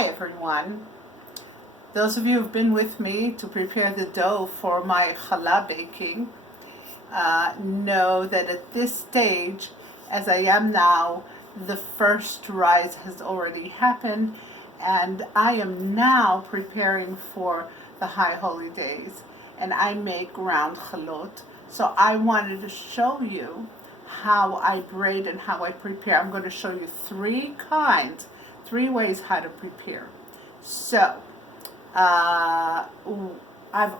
Hi everyone. Those of you who've been with me to prepare the dough for my challah baking know that at this stage, as I am now, the first rise has already happened, and I am now preparing for the high holy days, and I make round chalot. So I wanted to show you how I braid and how I prepare. I'm going to show you three ways how to prepare. So I've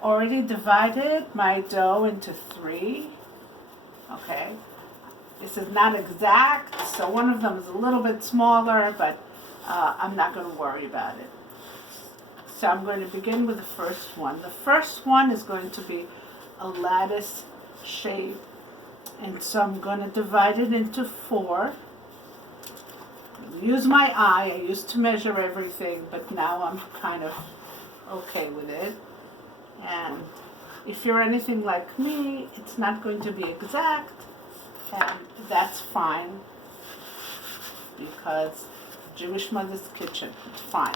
already divided my dough into three. Okay, this is not exact, so one of them is a little bit smaller, but I'm not going to worry about it. So I'm going to begin with the first one. The first one is going to be a lattice shape, and so I'm going to divide it into four. Use my eye. I used to measure everything, but now I'm kind of okay with it. And if you're anything like me, it's not going to be exact, and that's fine, because Jewish mother's kitchen, it's fine.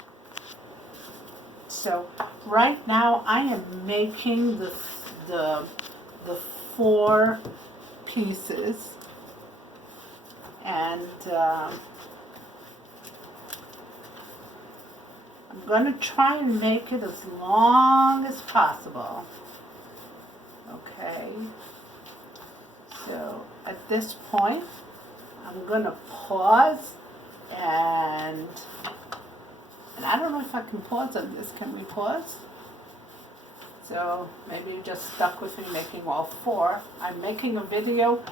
So right now I am making the four pieces, and I'm going to try and make it as long as possible. Okay, so at this point I'm going to pause, and I don't know if I can pause on this. Can we pause? So maybe you just stuck with me making all four. I'm making a video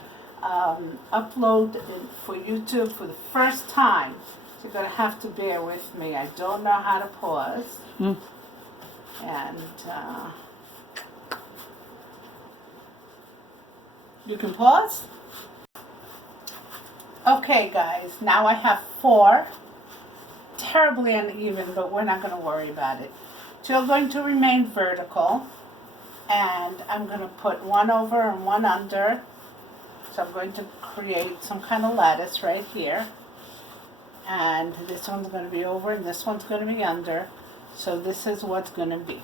upload for YouTube for the first time. So you're going to have to bear with me. I don't know how to pause. And you can pause? Okay, guys, now I have four. Terribly uneven, but we're not going to worry about it. Two are going to remain vertical, and I'm going to put one over and one under. So I'm going to create some kind of lattice right here. And this one's going to be over and this one's going to be under. So this is what's going to be.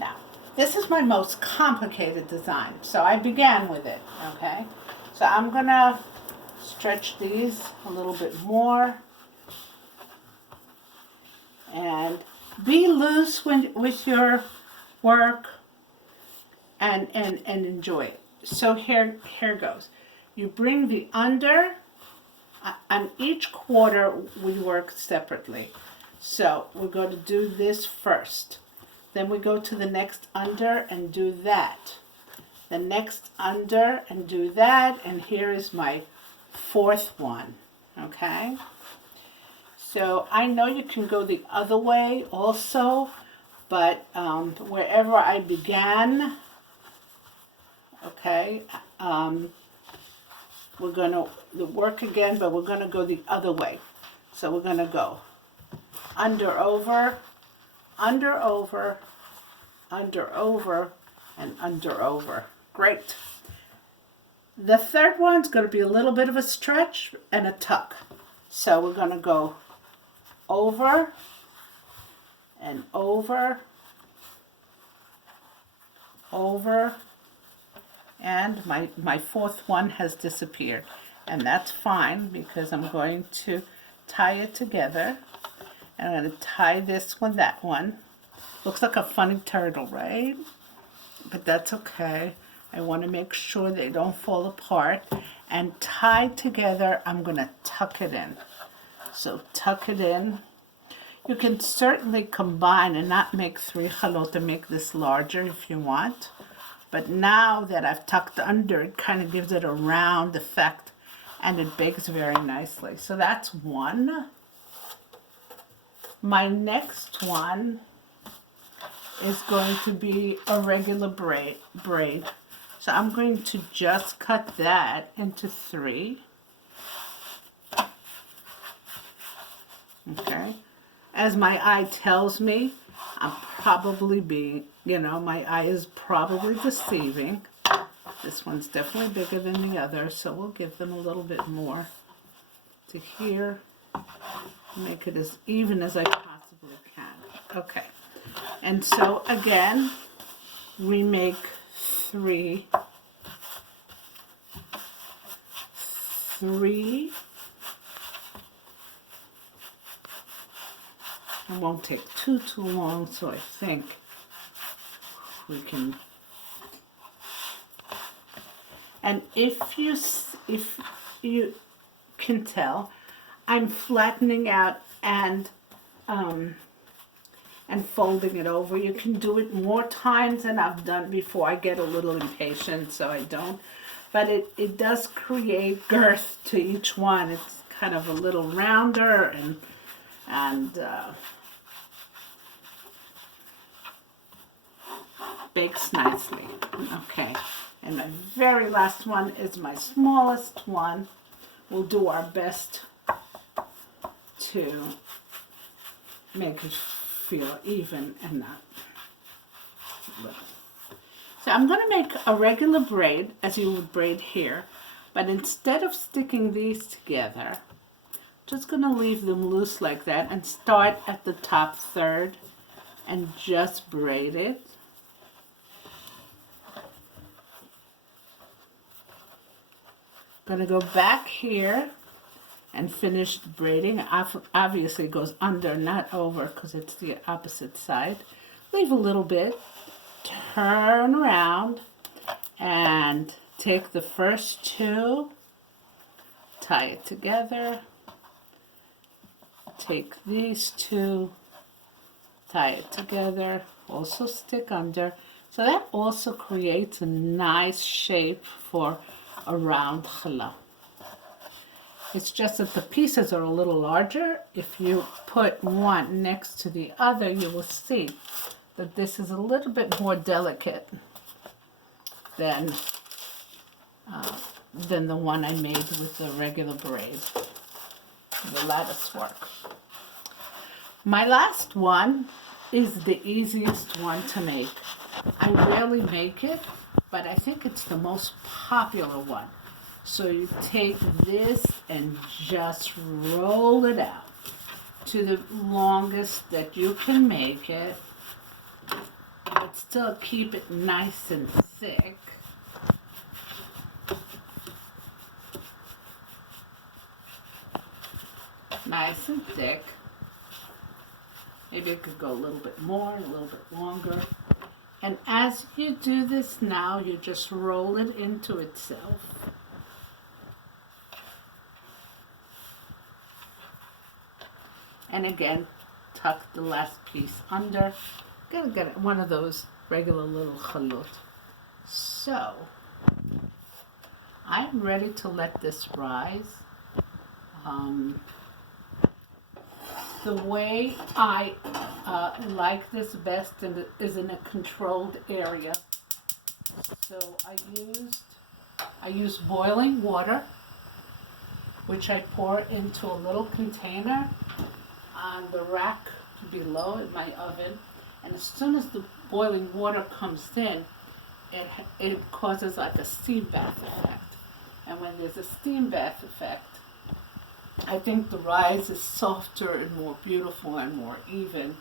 Now, this is my most complicated design, so I began with it, okay? So I'm going to stretch these a little bit more. And be loose with your work, and enjoy it. So here goes. You bring the under. On each quarter we work separately. So we're going to do this first. Then we go to the next under and do that. The next under and do that. And here is my fourth one. Okay? So I know you can go the other way also, but wherever I began, okay, we're going to work again, but we're going to go the other way. So we're going to go under, over, under, over, under, over, and under, over. Great. The third one's going to be a little bit of a stretch and a tuck. So we're going to go over and over, over, and my fourth one has disappeared, and that's fine because I'm going to tie it together, and I'm going to tie this one, that one. Looks like a funny turtle, right? But that's okay. I want to make sure they don't fall apart, and tied together I'm going to tuck it in. So tuck it in. You can certainly combine and not make three chalot and make this larger if you want. But now that I've tucked under, it kind of gives it a round effect, and it bakes very nicely. So that's one. My next one is going to be a regular braid. So I'm going to just cut that into three. Okay, as my eye tells me, I'm probably being, my eye is probably deceiving. This one's definitely bigger than the other, so we'll give them a little bit more to here. Make it as even as I possibly can. Okay. And so again, we make three it won't take too long, so I think we can. And if you can tell, I'm flattening out and folding it over. You can do it more times than I've done before. I get a little impatient, so I don't. But it does create girth to each one. It's kind of a little rounder and bakes nicely. Okay, and the very last one is my smallest one. We'll do our best to make it feel even and not little. So I'm going to make a regular braid as you would braid here, but instead of sticking these together, just going to leave them loose like that and start at the top third and just braid it. Going to go back here and finish the braiding. Obviously it goes under, not over, because it's the opposite side. Leave a little bit, turn around, and take the first two, tie it together, take these two, tie it together, also stick under. So that also creates a nice shape for a round challah. It's just that the pieces are a little larger. If you put one next to the other, you will see that this is a little bit more delicate than the one I made with the regular braid, the lattice work. My last one is the easiest one to make. I rarely make it, but I think it's the most popular one. So you take this and just roll it out to the longest that you can make it, but still keep it nice and thick. Nice and thick. Maybe it could go a little bit more, a little bit longer. And as you do this now, you just roll it into itself. And again, tuck the last piece under. Gotta get one of those regular little chalut. So, I'm ready to let this rise. The way I like this best is in a controlled area. So I used boiling water, which I pour into a little container on the rack below in my oven. And as soon as the boiling water comes in, it causes like a steam bath effect. And when there's a steam bath effect, I think the rise is softer and more beautiful and more even.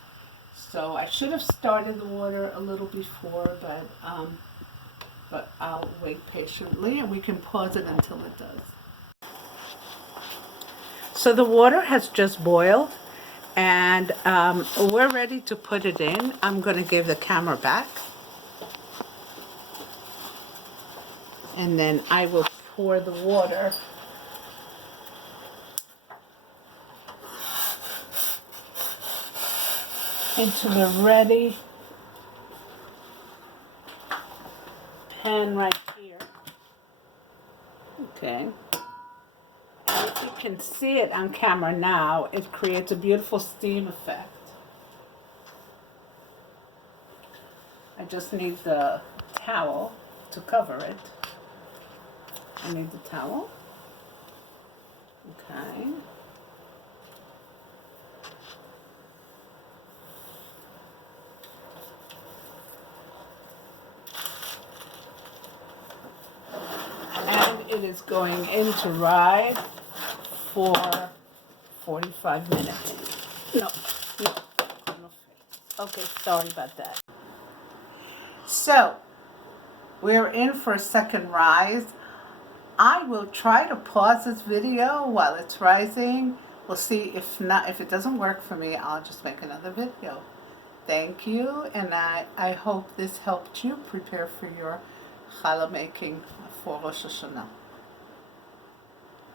So I should have started the water a little before, but I'll wait patiently and we can pause it until it does. So the water has just boiled and we're ready to put it in. I'm going to give the camera back. And then I will pour the water into the ready pan right here. Okay. And if you can see it on camera now, it creates a beautiful steam effect. I just need the towel to cover it. I need the towel. Okay. And it is going into ride for 45 minutes. No. Okay, sorry about that. So, we're in for a second rise. I will try to pause this video while it's rising. We'll see if not, if it doesn't work for me, I'll just make another video. Thank you, and I hope this helped you prepare for your challah making for Rosh Hashanah.